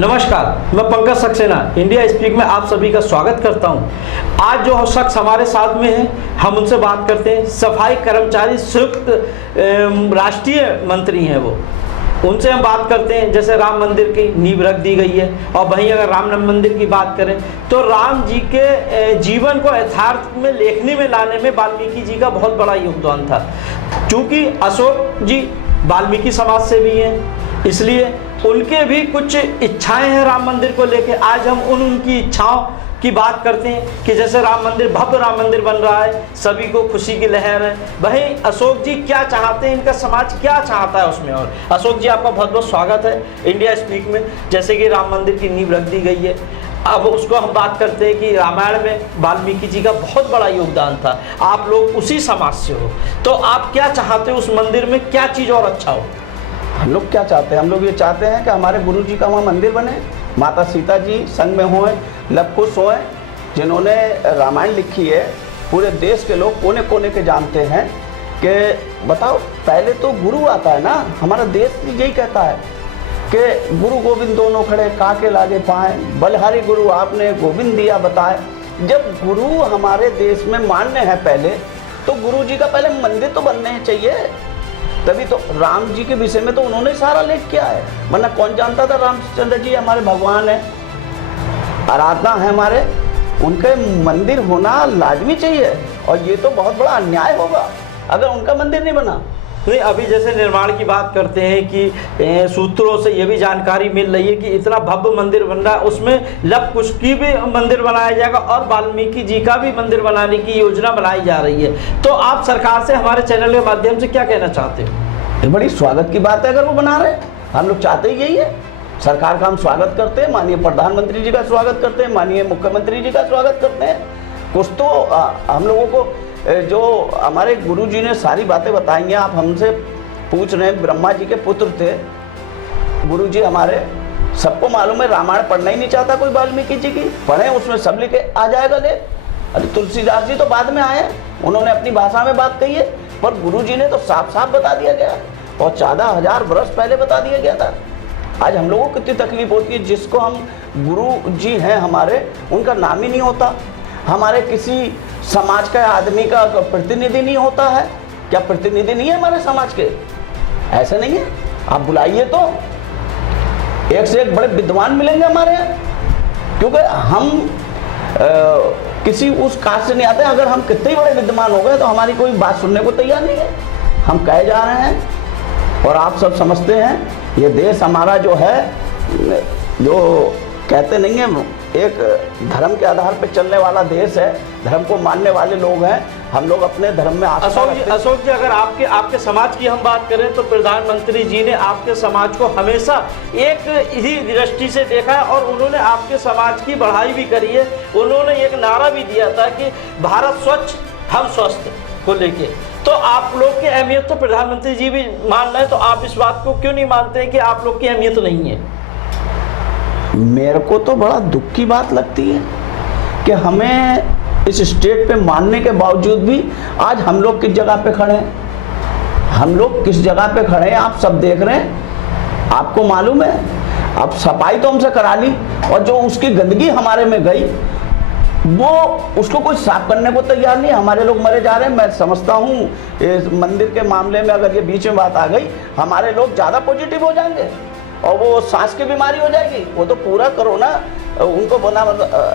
नमस्कार, मैं Pankaj Saxena India speak में आप सभी का स्वागत करता हूं। आज जो शख्स हमारे साथ में है, हम उनसे बात करते हैं। सफाई कर्मचारी संयुक्त राष्ट्रीय मंत्री हैं वो, उनसे हम बात करते हैं। जैसे राम मंदिर की नींव रख दी गई है, और वहीं अगर राम मंदिर की बात करें तो राम जी के जीवन को यथार्थ में लेखनी में लाने में वाल्मीकि जी का बहुत बड़ा योगदान था। क्योंकि अशोक जी वाल्मीकि समाज से भी हैं, इसलिए उनके भी कुछ इच्छाएं हैं राम मंदिर को लेके। आज हम उनकी इच्छाओं की बात करते हैं कि जैसे राम मंदिर, भव्य राम मंदिर बन रहा है, सभी को खुशी की लहर है। वहीं अशोक जी क्या चाहते हैं, इनका समाज क्या चाहता है उसमें। और अशोक जी, आपका बहुत बहुत स्वागत है इंडिया स्पीक में। जैसे कि राम मंदिर की नींव रख दी गई है, अब उसको हम बात करते हैं कि रामायण में वाल्मीकि जी का बहुत बड़ा योगदान था। आप लोग उसी समाज से हो, तो आप क्या चाहते हो उस मंदिर में, क्या चीज़ और अच्छा हो? हम लोग क्या चाहते हैं? हम लोग ये चाहते हैं कि हमारे गुरु जी का वहाँ मंदिर बने, माता सीता जी संग में होएं, लव कुश होएं। जिन्होंने रामायण लिखी है, पूरे देश के लोग कोने कोने के जानते हैं कि बताओ, पहले तो गुरु आता है ना। हमारा देश यही कहता है कि गुरु गोविंद दोनों खड़े, काके लागे पाए, बलिहारी गुरु आपने गोविंद दिया बताए। जब गुरु हमारे देश में मान्य है पहले, तो गुरु जी का पहले मंदिर तो बनने चाहिए। तभी तो राम जी के विषय में तो उन्होंने सारा लेख किया है, वरना कौन जानता था रामचंद्र जी हमारे भगवान है, आराधना है हमारे। उनके मंदिर होना लाजमी चाहिए, और ये तो बहुत बड़ा अन्याय होगा अगर उनका मंदिर नहीं बना। नहीं, अभी जैसे निर्माण की बात करते हैं कि सूत्रों से ये भी जानकारी मिल रही है कि इतना भव्य मंदिर बन रहा है, उसमें लव कुश की भी मंदिर बनाया जाएगा और वाल्मीकि जी का भी मंदिर बनाने की योजना बनाई जा रही है। तो आप सरकार से हमारे चैनल के माध्यम से क्या कहना चाहते हो? ये बड़ी स्वागत की बात है अगर वो बना रहे हैं। हम लोग चाहते ही यही है। सरकार का हम स्वागत करते हैं, माननीय प्रधानमंत्री जी का स्वागत करते हैं, माननीय मुख्यमंत्री जी का स्वागत करते हैं। कुछ तो हम लोगों को जो हमारे गुरु जी ने सारी बातें बताएंगे। आप हमसे पूछ रहे हैं, ब्रह्मा जी के पुत्र थे गुरु जी हमारे, सबको मालूम है रामायण पढ़ना ही नहीं चाहता कोई वाल्मीकि जी की। पढ़े, उसमें सब लिखे आ जाएगा ले। अरे तुलसीदास जी तो बाद में आए, उन्होंने अपनी भाषा में बात कही है, पर गुरु जी ने तो साफ साफ बता दिया गया, और 14,000 वर्ष पहले बता दिया गया था। आज हम लोगों को कितनी तकलीफ होती है, जिसको हम गुरु जी हैं हमारे, उनका नाम ही नहीं होता। हमारे किसी समाज का आदमी का प्रतिनिधि नहीं होता है क्या? प्रतिनिधि नहीं है हमारे समाज के? ऐसे नहीं है। आप बुलाइए तो एक से एक बड़े विद्वान मिलेंगे हमारे यहाँ, क्योंकि हम किसी उस कास्ट से नहीं आते। अगर हम कितने बड़े विद्वान हो गए तो हमारी कोई बात सुनने को तैयार नहीं है। हम कहे जा रहे हैं, और आप सब समझते हैं ये देश हमारा जो है, जो कहते नहीं है, एक धर्म के आधार पर चलने वाला देश है, धर्म को मानने वाले लोग हैं हम लोग, अपने धर्म में आस्था रखते हैं। अशोक जी, अगर आपके समाज की हम बात करें तो प्रधानमंत्री जी ने आपके समाज को हमेशा एक ही दृष्टि से देखा है, और उन्होंने आपके समाज की बढ़ाई भी करी है। उन्होंने एक नारा भी दिया था कि भारत स्वच्छ हम स्वस्थ को लेके। तो आप लोग की अहमियत तो प्रधानमंत्री जी भी मान रहे हैं, तो आप इस बात को क्यों नहीं मानते कि आप लोग की अहमियत नहीं है? मेरे को तो बड़ा दुख की बात लगती है कि हमें इस स्टेट पे मानने के बावजूद भी आज हम लोग किस जगह पे खड़े हैं। हम लोग किस जगह पे खड़े हैं आप सब देख रहे हैं, आपको मालूम है। अब सफाई तो हमसे करा ली, और जो उसकी गंदगी हमारे में गई वो उसको कोई साफ करने को तैयार नहीं। हमारे लोग मरे जा रहे हैं। मैं समझता हूँ इस मंदिर के मामले में अगर ये बीच में बात आ गई, हमारे लोग ज़्यादा पॉजिटिव हो जाएंगे और वो सांस की बीमारी हो जाएगी। वो तो पूरा कोरोना उनको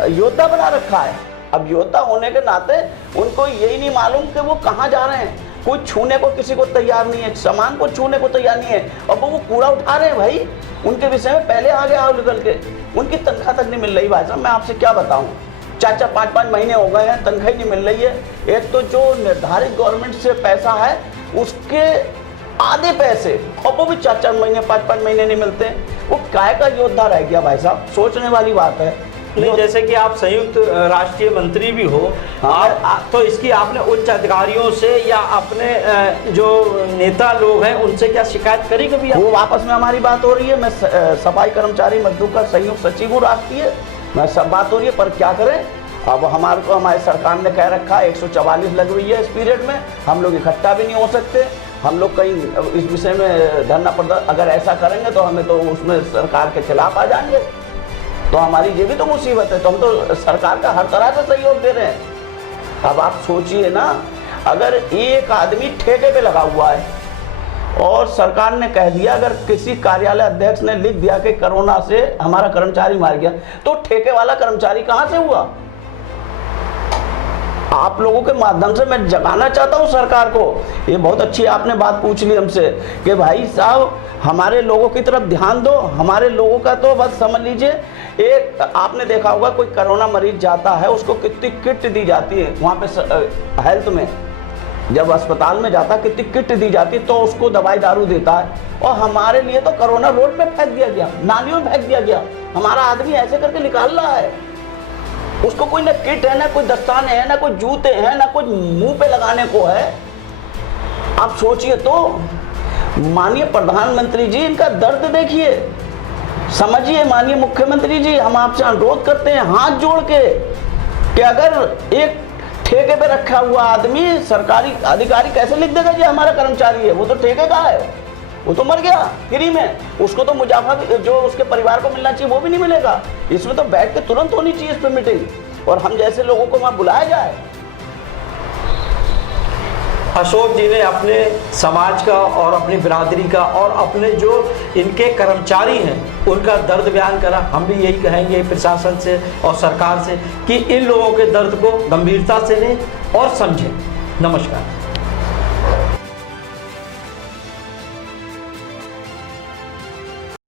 योद्धा बना रखा है। अब योद्धा होने के नाते उनको यही नहीं मालूम कि वो कहाँ जा रहे हैं। कोई छूने को किसी को तैयार नहीं है, सामान को छूने को तैयार नहीं है, और वो कूड़ा उठा रहे हैं। भाई उनके विषय में पहले आगे आओ निकल के, उनकी तनख्वाह तक नहीं मिल रही। भाई साहब, मैं आपसे क्या बताऊँ, 4-4, 5-5 महीने हो गए हैं, तनख्वाह ही नहीं मिल रही है। एक तो जो निर्धारित गवर्नमेंट से पैसा है उसके आधे पैसे, और वो भी 4-4 महीने 5-5 महीने नहीं मिलते। वो काय का योद्धा रह गया भाई साहब, सोचने वाली बात है। नहीं, जैसे कि आप संयुक्त राष्ट्रीय मंत्री भी हो, तो इसकी आपने उच्च अधिकारियों से या अपने जो नेता लोग हैं उनसे क्या शिकायत करी कभी? वो आपस में हमारी बात हो रही है। मैं सफाई कर्मचारी मजदूर का संयुक्त सचिव हूँ राष्ट्रीय, मैं सब बात हो रही है, पर क्या करें। अब हमारे को हमारी सरकार ने कह रखा है 144 लगी हुई है इस पीरियड में, हम लोग इकट्ठा भी नहीं हो सकते। हम लोग कहीं इस विषय में धरना प्रदर्शन अगर ऐसा करेंगे तो हमें तो उसमें सरकार के खिलाफ आ जाएंगे, तो हमारी ये भी तो मुसीबत है। तो हम तो सरकार का हर तरह से सहयोग दे रहे हैं। अब आप सोचिए ना, अगर एक आदमी ठेके पे लगा हुआ है और सरकार ने कह दिया, अगर किसी कार्यालय अध्यक्ष ने लिख दिया कि कोरोना से हमारा कर्मचारी मार गया, तो ठेके वाला कर्मचारी कहां से हुआ? आप लोगों के माध्यम से मैं जगाना चाहता हूं सरकार को। ये बहुत अच्छी आपने बात पूछ ली हमसे कि भाई साहब हमारे लोगों की तरफ ध्यान दो। हमारे लोगों का तो बस समझ लीजिए, एक आपने देखा होगा कोई कोरोना मरीज जाता है, उसको कितनी किट दी जाती है वहाँ पे हेल्थ में, जब अस्पताल में जाता कितनी किट दी जाती है, तो उसको दवाई दारू देता है। और हमारे लिए तो कोरोना रोड पे फेंक दिया गया, नालियों में फेंक दिया गया। हमारा आदमी ऐसे करके निकाल रहा है, उसको कोई ना किट है, ना कोई दस्ताने है, ना कोई जूते हैं, ना कोई मुंह पे लगाने को है। आप सोचिए तो, माननीय प्रधानमंत्री जी इनका दर्द देखिए, समझिए। माननीय मुख्यमंत्री जी, हम आपसे अनुरोध करते हैं हाथ जोड़ के कि अगर एक ठेके पे रखा हुआ आदमी सरकारी अधिकारी कैसे लिख देगा जी हमारा कर्मचारी है, वो तो ठेके का है, वो तो मर गया फ्री में, उसको तो मुनाफा जो उसके परिवार को मिलना चाहिए वो भी नहीं मिलेगा। इसमें तो बैठ के तुरंत होनी चाहिए इस पर मीटिंग, और हम जैसे लोगों को वहां बुलाया जाए। अशोक जी ने अपने समाज का और अपनी बिरादरी का और अपने जो इनके कर्मचारी हैं उनका दर्द बयान करा। हम भी यही कहेंगे प्रशासन से और सरकार से कि इन लोगों के दर्द को गंभीरता से लें और समझें। नमस्कार।